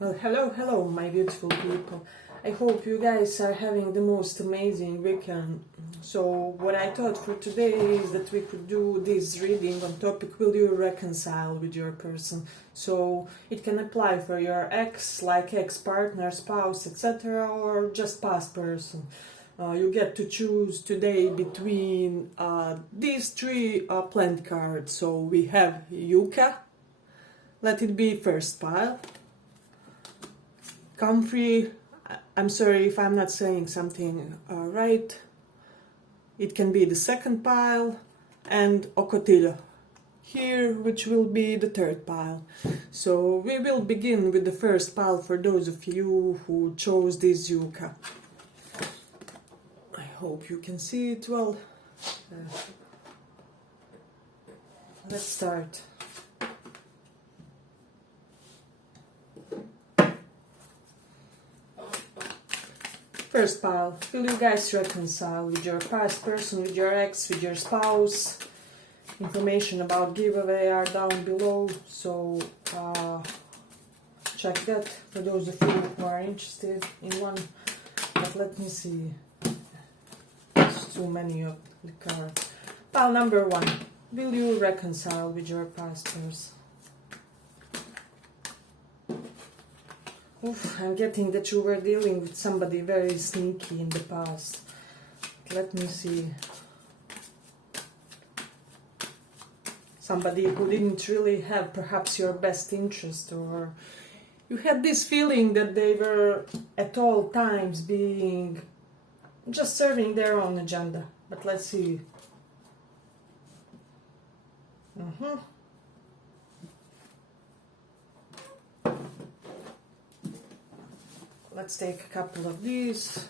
Well, hello, my beautiful people. I hope you guys are having the most amazing weekend. So, what I thought for today is that we could do this reading on topic Will you reconcile with your person? So, it can apply for your ex, like ex partner, spouse, etc., or just past person. You get to choose today between these three plant cards. So, we have Yucca, let it be first pile. Comfrey, I'm sorry if I'm not saying something right. It can be the second pile, and Ocotillo here, which will be the third pile. So we will begin with the first pile for those of you who chose this yucca. I hope you can see it well. Let's start. First pile, will you guys reconcile with your past person, with your ex, with your spouse? Information about giveaway are down below, so check that for those of you who are interested in one. But let me see, there's too many of the cards. Pile number 1, will you reconcile with your past person? Oof, I'm getting that you were dealing with somebody very sneaky in the past. Let me see. Somebody who didn't really have perhaps your best interest, or you had this feeling that they were at all times being just serving their own agenda. But let's see. Let's take a couple of these.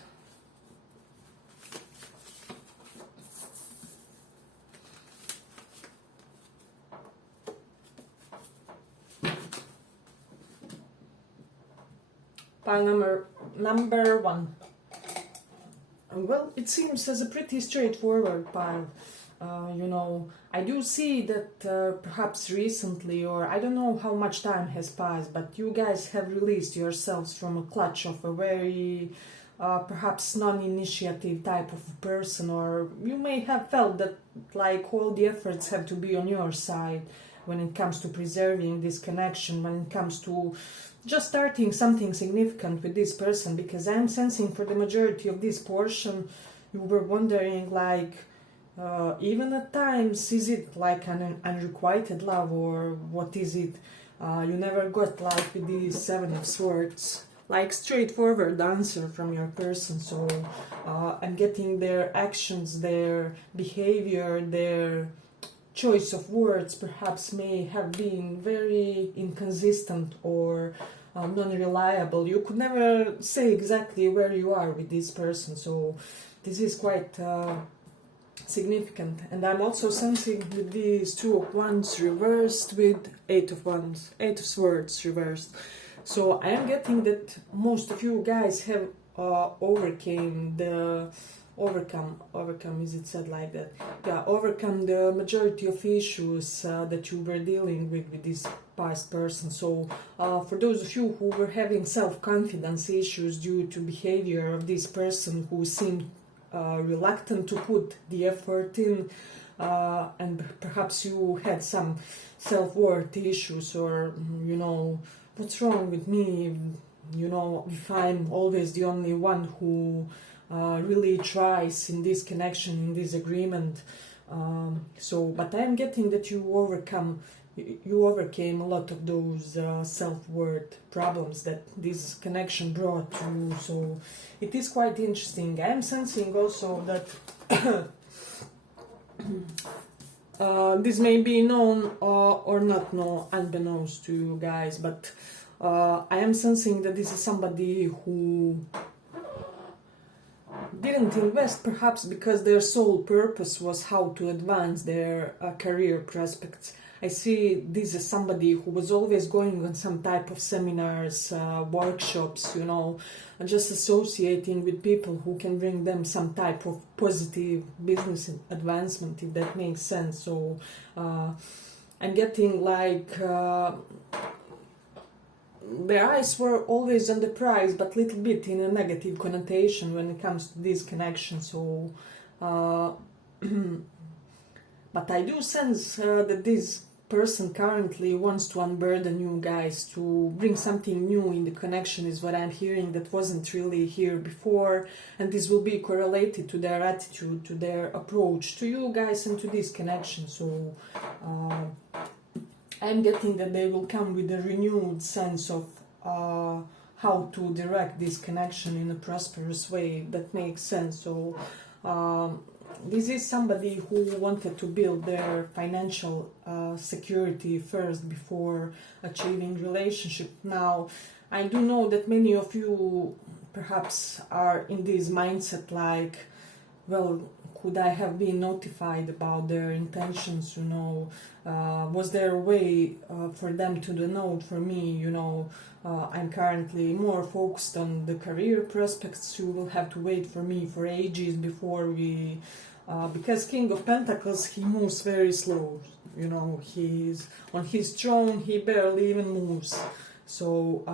Pile number 1. Well, it seems as a pretty straightforward pile. I do see that perhaps recently, or I don't know how much time has passed, but you guys have released yourselves from a clutch of a very perhaps non-initiative type of person, or you may have felt that like all the efforts have to be on your side when it comes to preserving this connection, when it comes to just starting something significant with this person, because I'm sensing for the majority of this portion you were wondering like even at times, is it like an unrequited love, or what is it? You never got like with the 7 of Swords, like straightforward answer from your person. So I'm getting their actions, their behavior, their choice of words perhaps may have been very inconsistent or non-reliable. You could never say exactly where you are with this person. So this is quite significant. And I'm also sensing with these 2 of Wands reversed with 8 of Wands, 8 of Swords reversed. So I am getting that most of you guys have overcome, is it said like that? Yeah, overcome the majority of issues that you were dealing with this past person. So for those of you who were having self-confidence issues due to behavior of this person who seemed reluctant to put the effort in, and perhaps you had some self-worth issues, or what's wrong with me, if I'm always the only one who really tries in this connection, in this agreement. But I'm getting that you overcame a lot of those self-worth problems that this connection brought to you. So it is quite interesting. I'm sensing also that this may be known or not known, unbeknownst to you guys, but I am sensing that this is somebody who didn't invest perhaps because their sole purpose was how to advance their career prospects. I see this as somebody who was always going on some type of seminars, workshops, just associating with people who can bring them some type of positive business advancement, if that makes sense. So I'm getting like their eyes were always on the prize, but little bit in a negative connotation when it comes to this connection. So, but I do sense that this person currently wants to unburden you guys, to bring something new in the connection, is what I'm hearing, that wasn't really here before, and this will be correlated to their attitude, to their approach to you guys and to this connection. So I'm getting that they will come with a renewed sense of how to direct this connection in a prosperous way that makes sense. So this is somebody who wanted to build their financial security first before achieving relationship. Now, I do know that many of you perhaps are in this mindset like, well, could I have been notified about their intentions, you know? Was there a way for them to denote for me, you know, I'm currently more focused on the career prospects, you will have to wait for me for ages before we... because King of Pentacles, he moves very slow, you know, he's on his throne, he barely even moves. So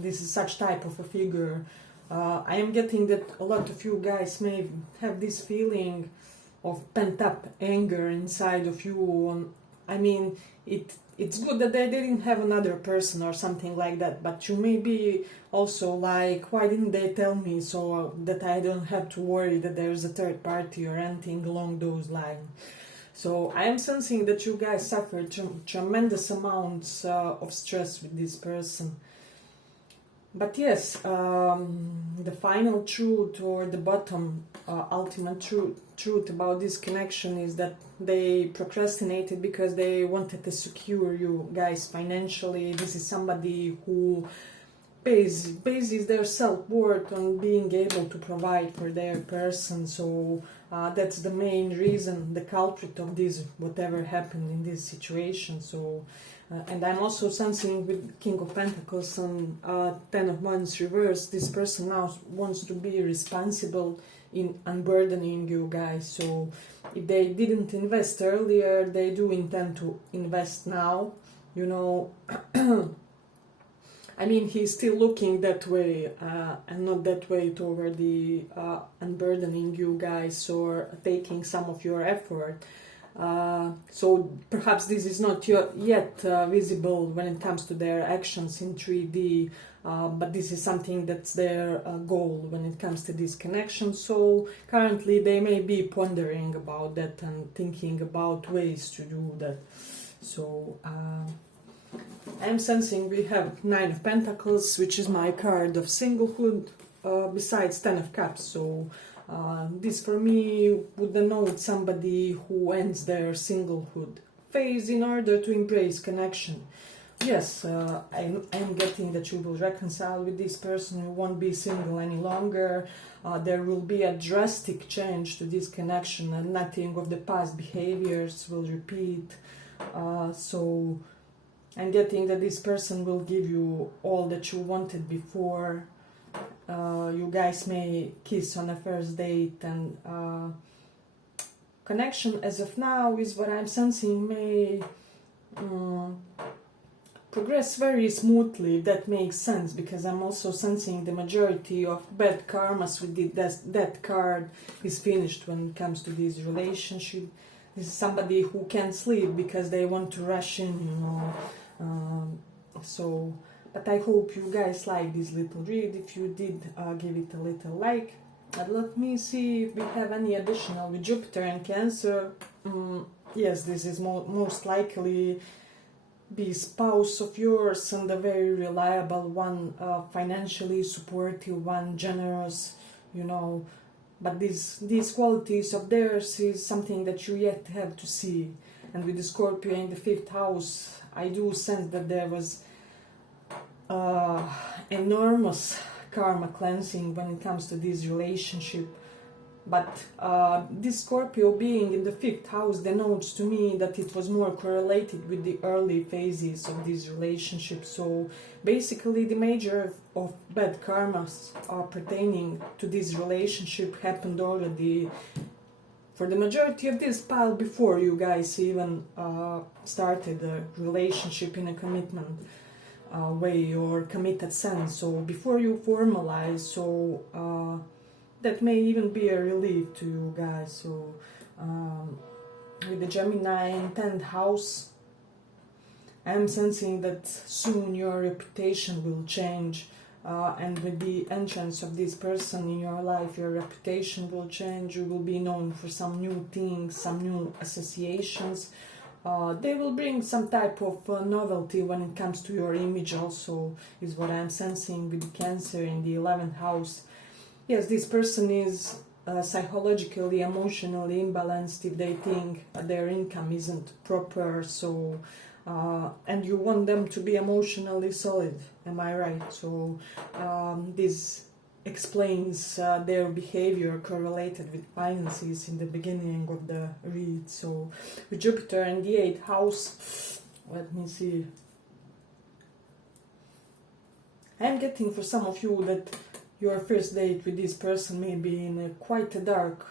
this is such type of a figure. I am getting that a lot of you guys may have this feeling of pent-up anger inside of you. I mean, it's good that they didn't have another person or something like that, but you may be also like, why didn't they tell me so that I don't have to worry that there's a third party or anything along those lines. So I am sensing that you guys suffer tremendous amounts of stress with this person. But yes, the final truth, or the bottom ultimate truth about this connection is that they procrastinated because they wanted to secure you guys financially. This is somebody who bases their self-worth on being able to provide for their person. So that's the main reason, the culprit of this, whatever happened in this situation. So and I'm also sensing with King of Pentacles and Ten of Wands reverse, this person now wants to be responsible in unburdening you guys. So if they didn't invest earlier, they do intend to invest now, you know. I mean, he's still looking that way and not that way toward the unburdening you guys or taking some of your effort. So perhaps this is not yet visible when it comes to their actions in 3D, but this is something that's their goal when it comes to this connection. So currently they may be pondering about that and thinking about ways to do that. So I'm sensing we have Nine of Pentacles, which is my card of singlehood, besides Ten of Cups. So this for me would denote somebody who ends their singlehood phase in order to embrace connection. Yes, I'm getting that you will reconcile with this person, you won't be single any longer. There will be a drastic change to this connection and nothing of the past behaviors will repeat. So I'm getting that this person will give you all that you wanted before. You guys may kiss on a first date, and connection as of now is what I'm sensing may progress very smoothly, if that makes sense, because I'm also sensing the majority of bad karmas with the death card is finished when it comes to this relationship. This is somebody who can't sleep because they want to rush in, you know. But I hope you guys like this little read. If you did, give it a little like. And let me see if we have any additional with Jupiter and Cancer. Yes, this is most likely be spouse of yours and a very reliable one, financially supportive one, generous, you know. But these qualities of theirs is something that you yet have to see. And with the Scorpio in the 5th house, I do sense that there was enormous karma cleansing when it comes to this relationship. But this Scorpio being in the 5th house denotes to me that it was more correlated with the early phases of this relationship. So basically the major of bad karmas pertaining to this relationship happened already for the majority of this pile before you guys even started a relationship in a commitment. way or committed sense. So before you formalize, so that may even be a relief to you guys. So with the Gemini in 10th house, I'm sensing that soon your reputation will change, and with the entrance of this person in your life, your reputation will change. You will be known for some new things, some new associations. They will bring some type of novelty when it comes to your image also, is what I'm sensing with the Cancer in the 11th house. Yes, this person is psychologically, emotionally imbalanced if they think their income isn't proper, so and you want them to be emotionally solid, am I right? So this explains their behavior correlated with finances in the beginning of the read. So with Jupiter in the 8th house, let me see. I'm getting for some of you that your first date with this person may be in quite a dark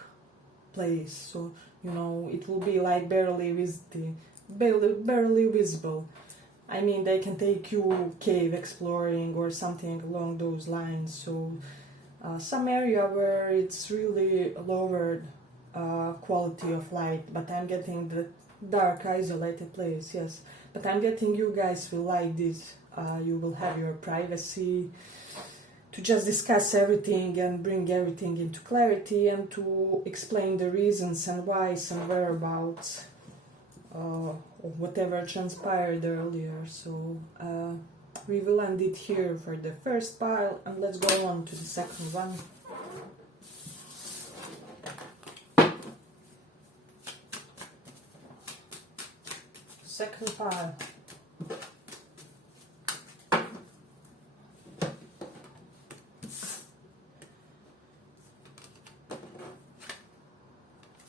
place. So, you know, it will be like barely visible. I mean, they can take you cave exploring or something along those lines. So some area where it's really lowered quality of light, but I'm getting the dark isolated place, yes. But I'm getting you guys will like this. You will have your privacy to just discuss everything and bring everything into clarity and to explain the reasons and whys and whereabouts of whatever transpired earlier. So we will end it here for the first pile, and let's go on to the second one. Second pile.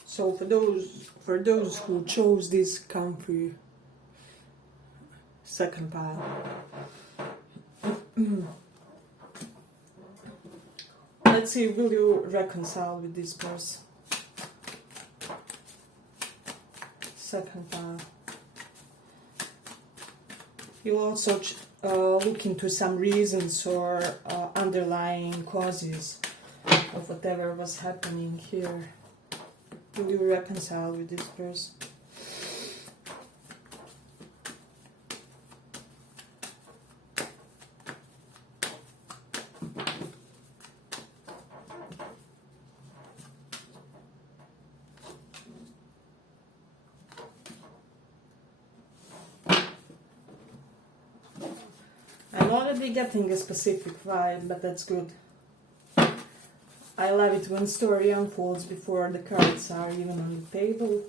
So for those who chose this comfy second pile, let's see, will you reconcile with this person? Second pile. You'll also look into some reasons or underlying causes of whatever was happening here. Will you reconcile with this person? I'm already getting a specific vibe, but that's good. I love it when story unfolds before the cards are even on the table.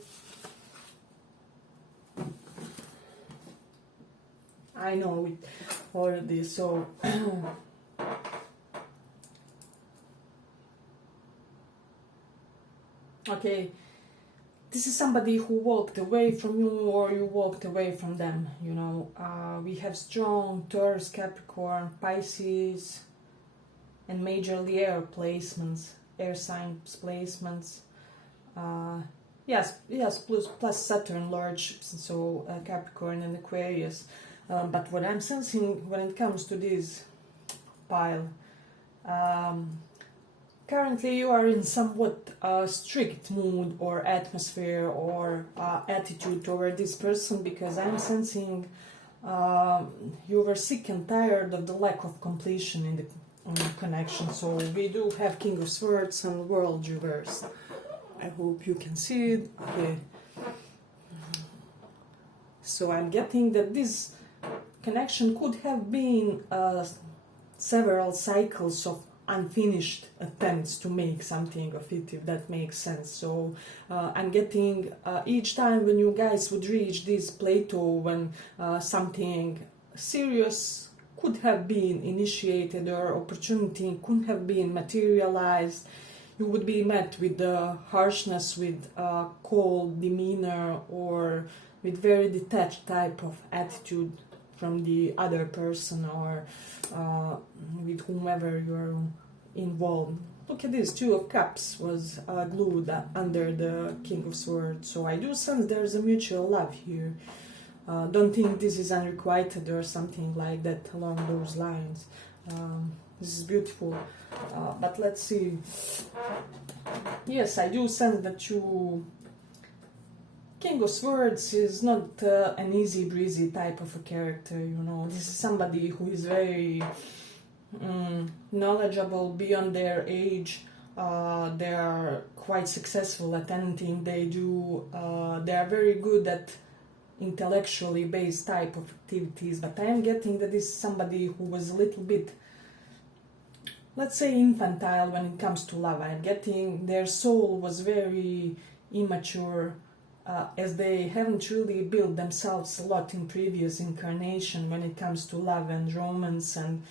I know it already, so okay, this is somebody who walked away from you or you walked away from them, you know. We have strong Taurus, Capricorn, Pisces, and majorly air placements, air signs placements. Yes, plus Saturn large, so Capricorn and Aquarius. But what I'm sensing when it comes to this pile, currently you are in somewhat strict mood or atmosphere or attitude toward this person, because I'm sensing you were sick and tired of the lack of completion in the connection. So we do have King of Swords and World reversed. I hope you can see it. Okay. So I'm getting that this connection could have been several cycles of unfinished attempts to make something of it, if that makes sense. So I'm getting each time when you guys would reach this plateau, when something serious could have been initiated or opportunity could have been materialized, you would be met with the harshness, with cold demeanor, or with very detached type of attitude from the other person or with whomever you're involved. Look at this, Two of Cups was glued under the King of Swords, so I do sense there's a mutual love here. Don't think this is unrequited or something like that along those lines. This is beautiful. But let's see. Yes, I do sense that you... King of Swords is not an easy breezy type of a character, you know. This is somebody who is very knowledgeable beyond their age. They are quite successful at anything they do. They are very good at intellectually based type of activities, but I am getting that this is somebody who was a little bit, let's say, infantile when it comes to love. I'm getting their soul was very immature, as they haven't really built themselves a lot in previous incarnation when it comes to love and romance, and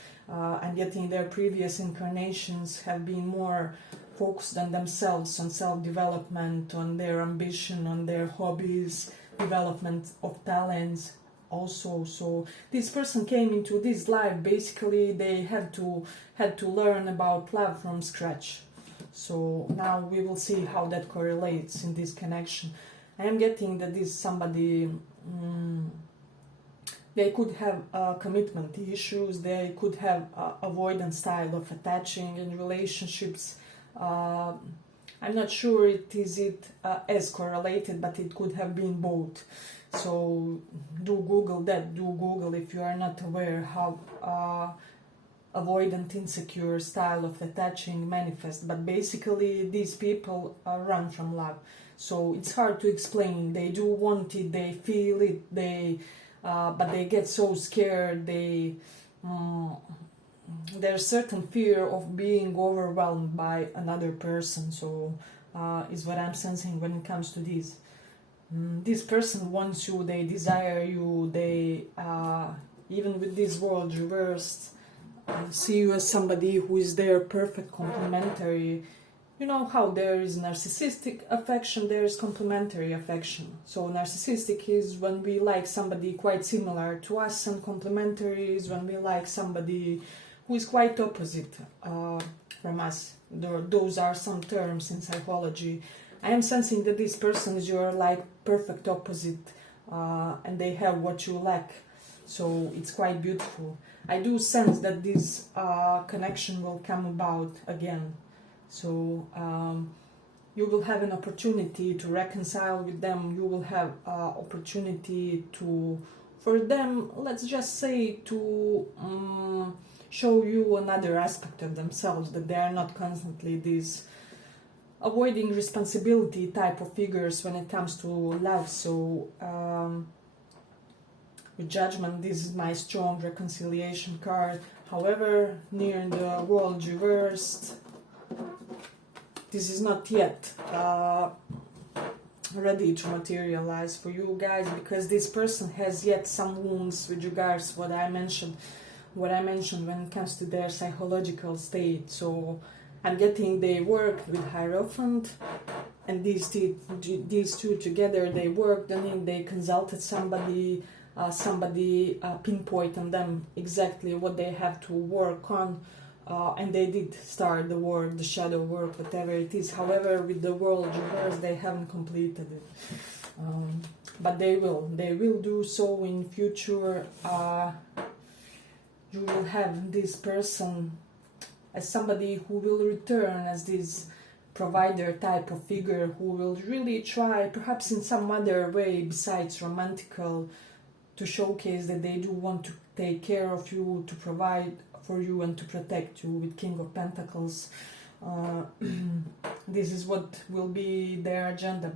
getting their previous incarnations have been more focused on themselves, on self-development, on their ambition, on their hobbies, development of talents also. So this person came into this life, basically they had to learn about love from scratch. So now we will see how that correlates in this connection. I am getting that this somebody, they could have commitment issues, they could have avoidance style of attaching in relationships. I'm not sure it as correlated, but it could have been both. So do Google that, do Google if you are not aware how avoidant, insecure style of attaching manifest. But basically these people run from love. So it's hard to explain. They do want it, they feel it, but they get so scared. There's certain fear of being overwhelmed by another person. So is what I'm sensing when it comes to this. This person wants you, they desire you, they even with this world reversed, see you as somebody who is their perfect complementary. You know how there is narcissistic affection, there is complementary affection. So narcissistic is when we like somebody quite similar to us, and complementary is when we like somebody who is quite opposite from us. Those are some terms in psychology. I am sensing that this person is your like perfect opposite, and they have what you lack. So it's quite beautiful. I do sense that this connection will come about again. So you will have an opportunity to reconcile with them. You will have opportunity for them, let's just say, to show you another aspect of themselves, that they are not constantly these avoiding responsibility type of figures when it comes to love. So with Judgment, this is my strong reconciliation card. However, near the world reversed, this is not yet ready to materialize for you guys, because this person has yet some wounds with regards to what I mentioned when it comes to their psychological state. So I'm getting they worked with Hierophant, and these two together, they worked on it, they consulted somebody, pinpoint on them exactly what they have to work on, and they did start the work, the shadow work, whatever it is. However, with the world reverse, they haven't completed it, but they will do so in future. You will have this person as somebody who will return as this provider type of figure, who will really try, perhaps in some other way besides romantical, to showcase that they do want to take care of you, to provide for you and to protect you with King of Pentacles. This is what will be their agenda,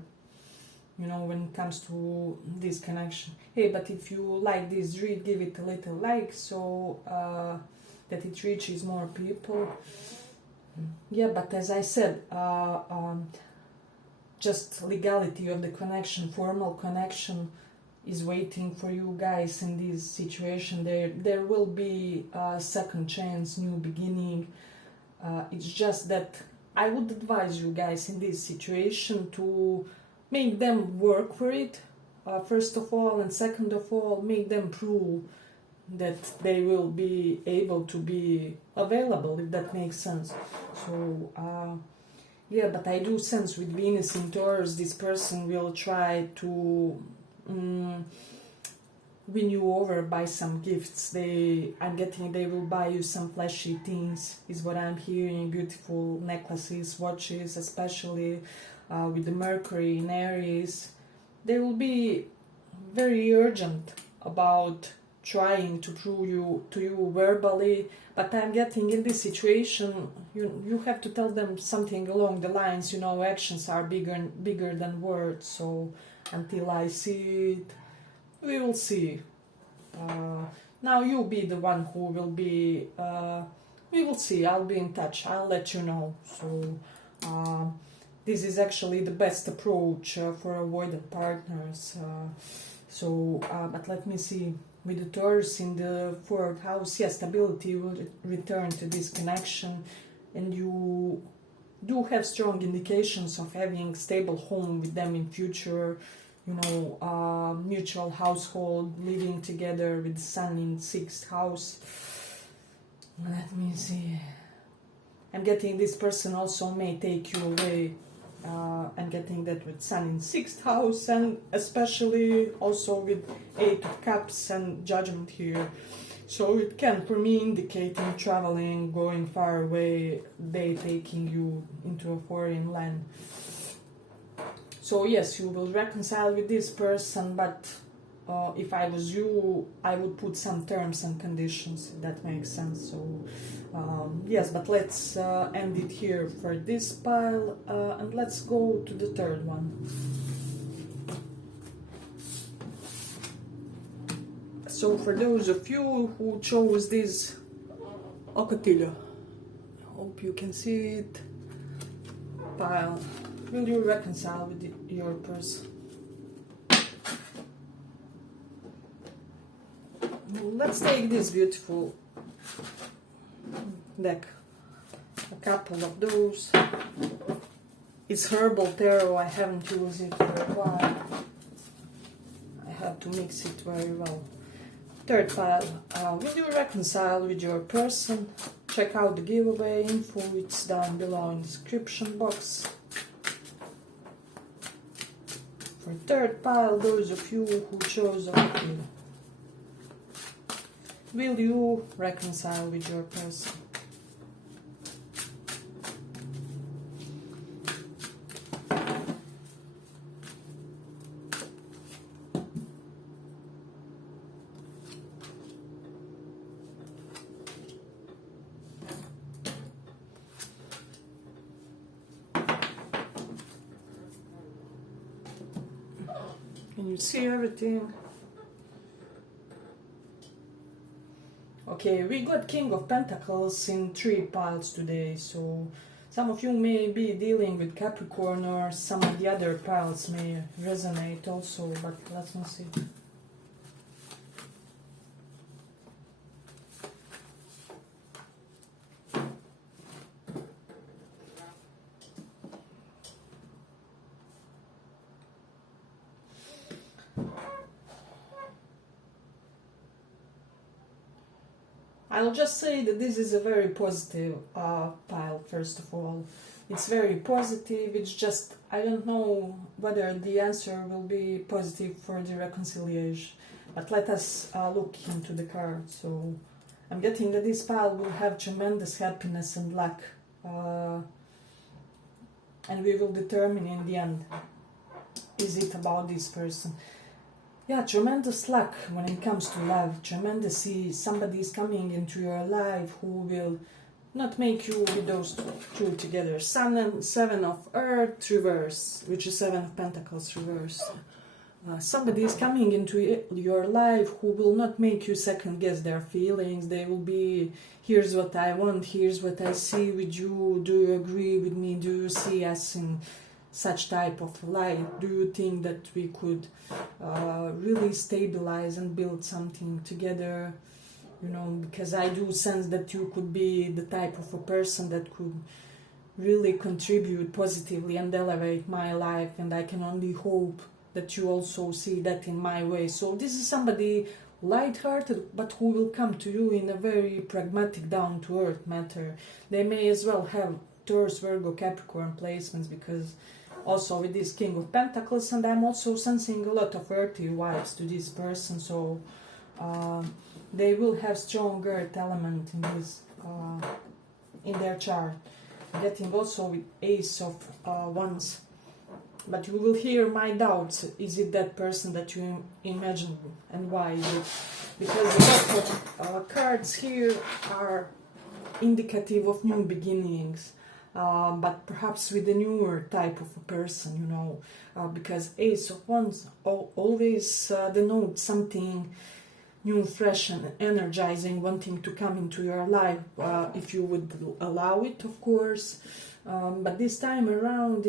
you know, when it comes to this connection. Hey, but if you like this read, give it a little like, so that it reaches more people. Yeah, but as I said, just legality of the connection, formal connection, is waiting for you guys in this situation. There will be a second chance, new beginning. It's just that I would advise you guys in this situation to make them work for it, first of all, and second of all, make them prove that they will be able to be available, if that makes sense. So yeah, but I do sense with Venus in Taurus, this person will try to win you over by some gifts. I'm getting they will buy you some flashy things, is what I'm hearing. Beautiful necklaces, watches, especially with the Mercury in Aries. They will be very urgent about trying to prove to you verbally, but I'm getting in this situation, you have to tell them something along the lines, actions are bigger than words. So until I see it, we will see. Now you be the one who will be. We will see. I'll be in touch. I'll let you know. So this is actually the best approach for avoidant partners. But let me see. With the Taurus in the 4th house, yes, stability will return to this connection, and you do have strong indications of having stable home with them in future. Mutual household, living together with the Sun in 6th house. Let me see. I'm getting this person also may take you away. I'm getting that with Sun in 6th house, and especially also with 8 of Cups and Judgment here. So it can, for me, indicating traveling, going far away, they taking you into a foreign land. So yes, you will reconcile with this person, but if I was you, I would put some terms and conditions, if that makes sense. So yes, but let's end it here for this pile, and let's go to the 3rd one. So for those of you who chose this Ocotillo, I hope you can see it, pile. Will you reconcile with your person? Let's take this beautiful deck. A couple of those. It's Herbal Tarot. I haven't used it for a while. I have to mix it very well. 3rd pile. Will you reconcile with your person? Check out the giveaway info. It's down below in the description box. For 3rd pile, those of you who chose Ocotillo, will you reconcile with your person? Can you see everything? Okay, we got King of Pentacles in 3 piles today, so some of you may be dealing with Capricorn, or some of the other piles may resonate also, but let's not see. I'll just say that this is a very positive pile, first of all. It's very positive, it's just, I don't know whether the answer will be positive for the reconciliation. But let us look into the card. So I'm getting that this pile will have tremendous happiness and luck. And we will determine in the end, is it about this person? Yeah, tremendous luck when it comes to love. Tremendous, somebody is coming into your life who will not make you with those two together. Sun and 7 of Earth reverse, which is 7 of Pentacles reverse. Somebody is coming into your life who will not make you second guess their feelings. They will be, here's what I want, here's what I see with you. Do you agree with me? Do you see us in such type of light? Do you think that we could really stabilize and build something together? Because I do sense that you could be the type of a person that could really contribute positively and elevate my life, and I can only hope that you also see that in my way. So this is somebody light-hearted, but who will come to you in a very pragmatic, down-to-earth matter. They may as well have Taurus, Virgo, Capricorn placements, because also with this King of Pentacles, and I'm also sensing a lot of earthy vibes to this person, so they will have strong earth element in this in their chart. Getting also with Ace of Wands. But you will hear my doubts. Is it that person that you imagine, and why is it? Because a lot of cards here are indicative of new beginnings, but perhaps with a newer type of a person, you know, because Ace of Wands always denotes something new, fresh and energizing, wanting to come into your life, if you would allow it, of course. But this time around,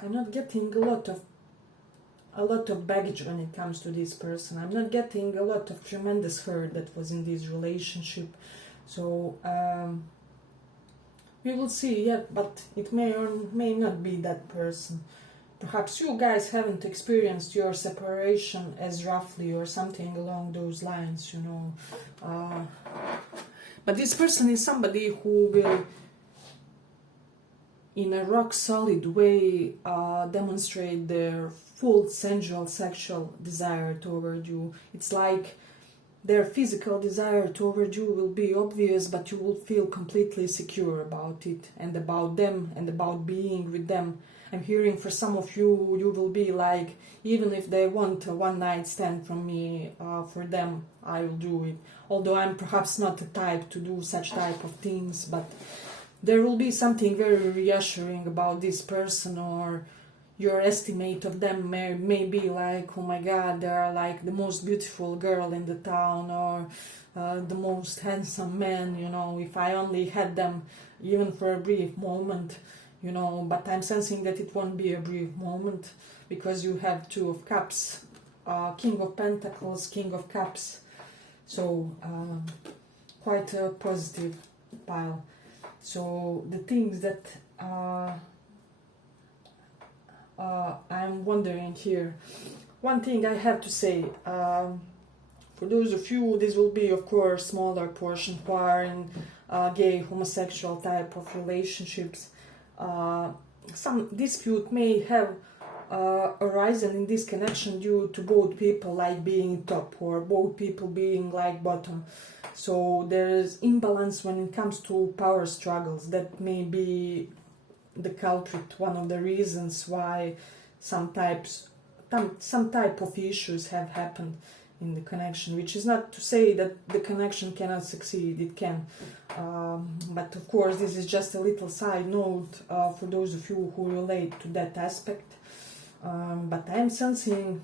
I'm not getting a lot of baggage when it comes to this person. I'm not getting a lot of tremendous hurt that was in this relationship. So we will see, yeah, but it may or may not be that person. Perhaps you guys haven't experienced your separation as roughly or something along those lines, you know. But this person is somebody who will, in a rock solid way, demonstrate their full sensual sexual desire toward you. It's like their physical desire toward you will be obvious, but you will feel completely secure about it and about them and about being with them. I'm hearing for some of you, you will be like, even if they want a one-night stand from me, for them, I will do it. Although I'm perhaps not the type to do such type of things, but there will be something very reassuring about this person, or your estimate of them may be like, oh my god, they are like the most beautiful girl in the town, or the most handsome man, you know, if I only had them even for a brief moment, you know. But I'm sensing that it won't be a brief moment, because you have Two of Cups, King of Pentacles, King of Cups, so quite a positive pile. So the things that I'm wondering here, one thing I have to say, for those of you, this will be of course smaller portion who are in gay, homosexual type of relationships. Some dispute may have arisen in this connection due to both people like being top, or both people being like bottom. So there is imbalance when it comes to power struggles. That may be the culprit, one of the reasons why some type of issues have happened in the connection, which is not to say that the connection cannot succeed. It can, but of course this is just a little side note for those of you who relate to that aspect. But I'm sensing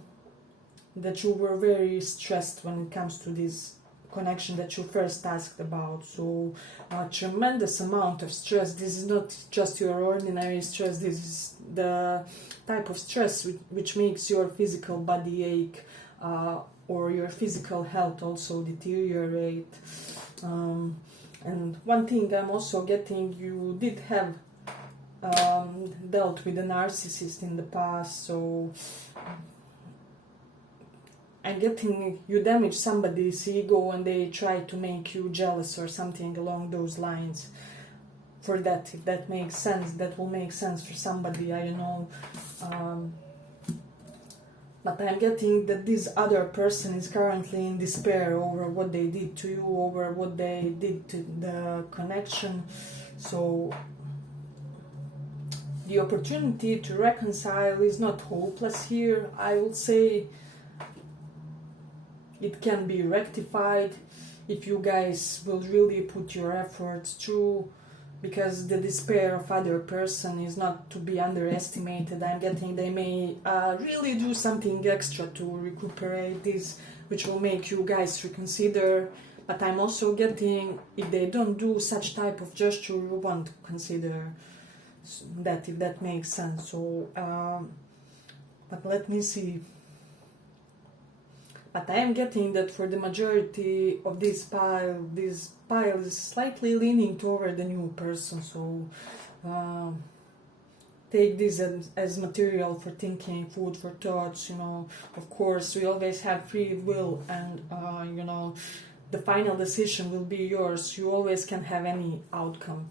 that you were very stressed when it comes to this connection that you first asked about. So a tremendous amount of stress. This is not just your ordinary stress. This is the type of stress which makes your physical body ache, or your physical health also deteriorate. And one thing I'm also getting, you did have dealt with a narcissist in the past, so I'm getting you damage somebody's ego and they try to make you jealous or something along those lines. For that, if that makes sense, that will make sense for somebody, I don't know. But I'm getting that this other person is currently in despair over what they did to you, over what they did to the connection. So the opportunity to reconcile is not hopeless here. I would say it can be rectified if you guys will really put your efforts through, because the despair of other person is not to be underestimated. I'm getting they may really do something extra to recuperate this, which will make you guys reconsider. But I'm also getting, if they don't do such type of gesture, you won't consider that, if that makes sense. So, but let me see. But I am getting that for the majority of this pile is slightly leaning toward the new person. So take this as material for thinking, food for thoughts. You know, of course, we always have free will, and you know, the final decision will be yours. You always can have any outcome.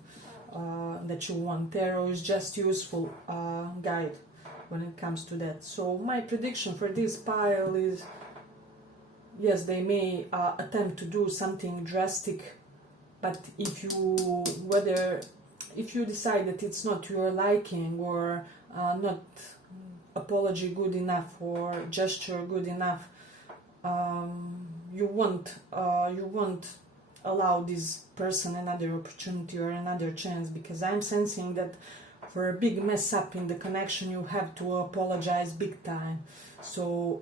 that you want. Tarot is just useful guide when it comes to that. So my prediction for this pile is, yes, they may attempt to do something drastic, but if you decide that it's not your liking, or not apology good enough, or gesture good enough, you won't allow this person another opportunity or another chance, because I'm sensing that for a big mess up in the connection you have to apologize big time. So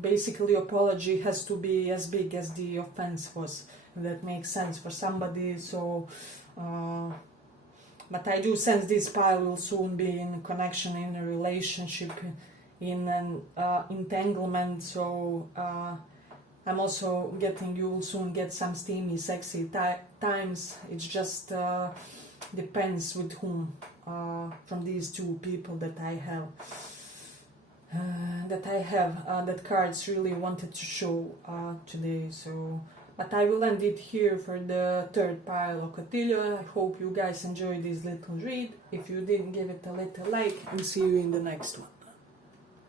basically apology has to be as big as the offense was, if that makes sense for somebody. So but I do sense this pile will soon be in a connection, in a relationship, in an entanglement. So I'm also getting you will soon get some steamy, sexy times. It just depends with whom from these two people that I have. That cards really wanted to show today. So, but I will end it here for the third pile of Cotillo. I hope you guys enjoyed this little read. If you did, give it a little like, and see you in the next one.